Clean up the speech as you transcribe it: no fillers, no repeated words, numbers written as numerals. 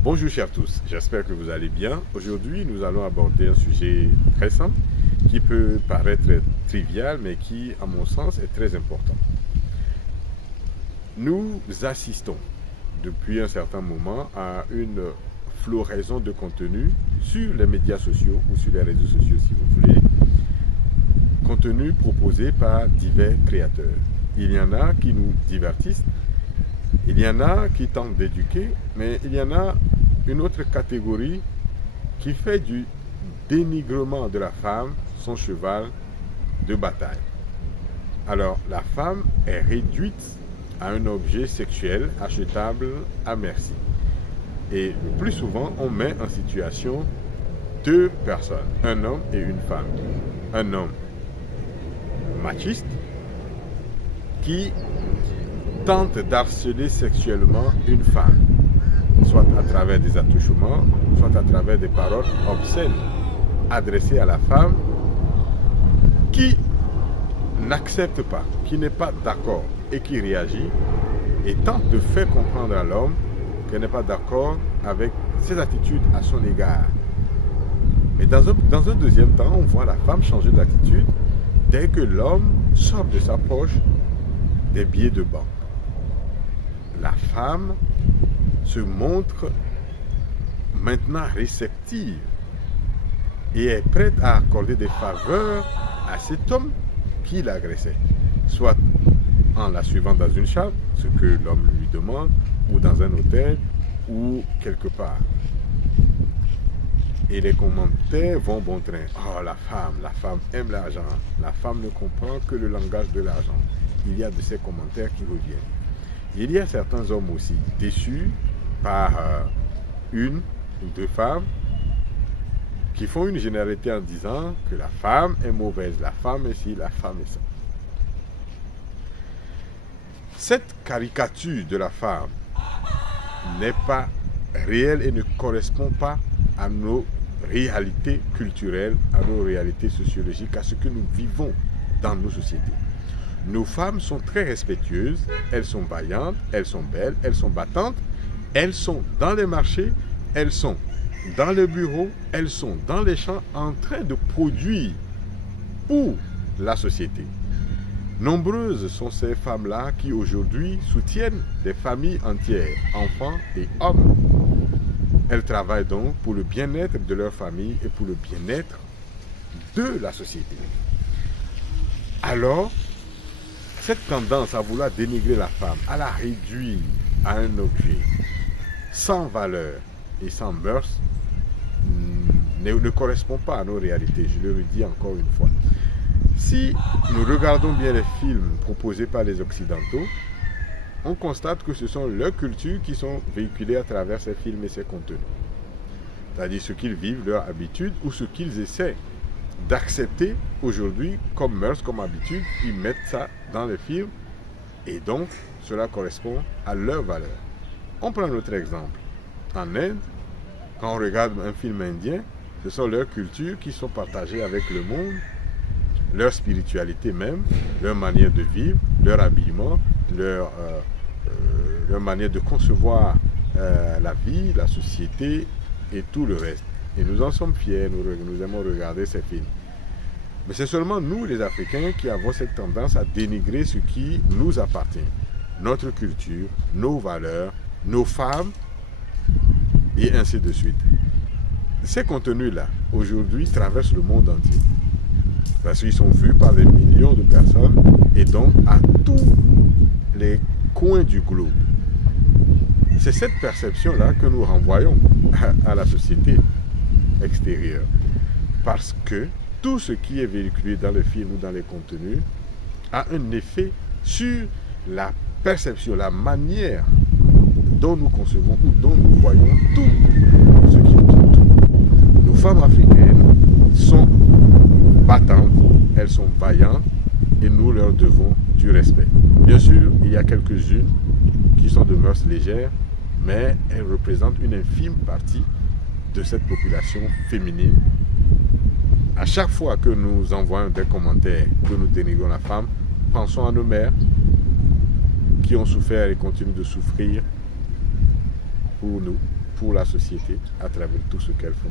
Bonjour chers tous, j'espère que vous allez bien. Aujourd'hui, nous allons aborder un sujet très simple qui peut paraître trivial, mais qui, à mon sens, est très important. Nous assistons depuis un certain moment à une floraison de contenu sur les médias sociaux ou sur les réseaux sociaux si vous voulez, contenu proposé par divers créateurs. Il y en a qui nous divertissent, il y en a qui tentent d'éduquer, mais il y en a une autre catégorie qui fait du dénigrement de la femme son cheval de bataille. Alors, la femme est réduite à un objet sexuel achetable à merci. Et le plus souvent, on met en situation deux personnes, un homme et une femme. Un homme machiste qui tente d'harceler sexuellement une femme, soit à travers des attouchements, soit à travers des paroles obscènes adressées à la femme, qui n'accepte pas, qui n'est pas d'accord et qui réagit et tente de faire comprendre à l'homme qu'elle n'est pas d'accord avec ses attitudes à son égard. Mais dans un deuxième temps, on voit la femme changer d'attitude dès que l'homme sort de sa poche des billets de banque. La femme se montre maintenant réceptive et est prête à accorder des faveurs à cet homme qui l'agressait, soit en la suivant dans une chambre, ce que l'homme lui demande, ou dans un hôtel, ou quelque part. Et les commentaires vont bon train. Oh, la femme aime l'argent. La femme ne comprend que le langage de l'argent. Il y a de ces commentaires qui reviennent. Il y a certains hommes aussi déçus par une ou deux femmes qui font une généralité en disant que la femme est mauvaise, la femme est ci, la femme est ça. Cette caricature de la femme n'est pas réelle et ne correspond pas à nos réalités culturelles, à nos réalités sociologiques, à ce que nous vivons dans nos sociétés. Nos femmes sont très respectueuses, elles sont vaillantes, elles sont belles, elles sont battantes, elles sont dans les marchés, elles sont dans les bureaux, elles sont dans les champs en train de produire pour la société. Nombreuses sont ces femmes-là qui aujourd'hui soutiennent des familles entières, enfants et hommes. Elles travaillent donc pour le bien-être de leur famille et pour le bien-être de la société. Alors, cette tendance à vouloir dénigrer la femme, à la réduire à un objet sans valeur et sans mœurs, ne correspond pas à nos réalités. Je le redis encore une fois. Si nous regardons bien les films proposés par les Occidentaux, on constate que ce sont leurs cultures qui sont véhiculées à travers ces films et ces contenus. C'est-à-dire ce qu'ils vivent, leurs habitudes, ou ce qu'ils essaient d'accepter aujourd'hui comme mœurs, comme habitude. Ils mettent ça dans les films et donc cela correspond à leurs valeurs. On prend notre exemple. En Inde, quand on regarde un film indien, ce sont leurs cultures qui sont partagées avec le monde, leur spiritualité même, leur manière de vivre, leur habillement, leur manière de concevoir la vie, la société et tout le reste. Et nous en sommes fiers, nous aimons regarder ces films. Mais c'est seulement nous, les Africains, qui avons cette tendance à dénigrer ce qui nous appartient. Notre culture, nos valeurs, nos femmes, et ainsi de suite. Ces contenus-là, aujourd'hui, traversent le monde entier. Parce qu'ils sont vus par des millions de personnes et donc à tous les coins du globe. C'est cette perception-là que nous renvoyons à la société extérieure. Parce que tout ce qui est véhiculé dans les films ou dans les contenus a un effet sur la perception, la manière dont nous concevons ou dont nous voyons tout ce qui nous entoure. Nos femmes africaines sont battantes, elles sont vaillantes et nous leur devons du respect. Bien sûr, il y a quelques-unes qui sont de mœurs légères, mais elles représentent une infime partie de cette population féminine. À chaque fois que nous envoyons des commentaires, que nous dénigrons la femme, pensons à nos mères qui ont souffert et continuent de souffrir pour nous, pour la société à travers tout ce qu'elles font.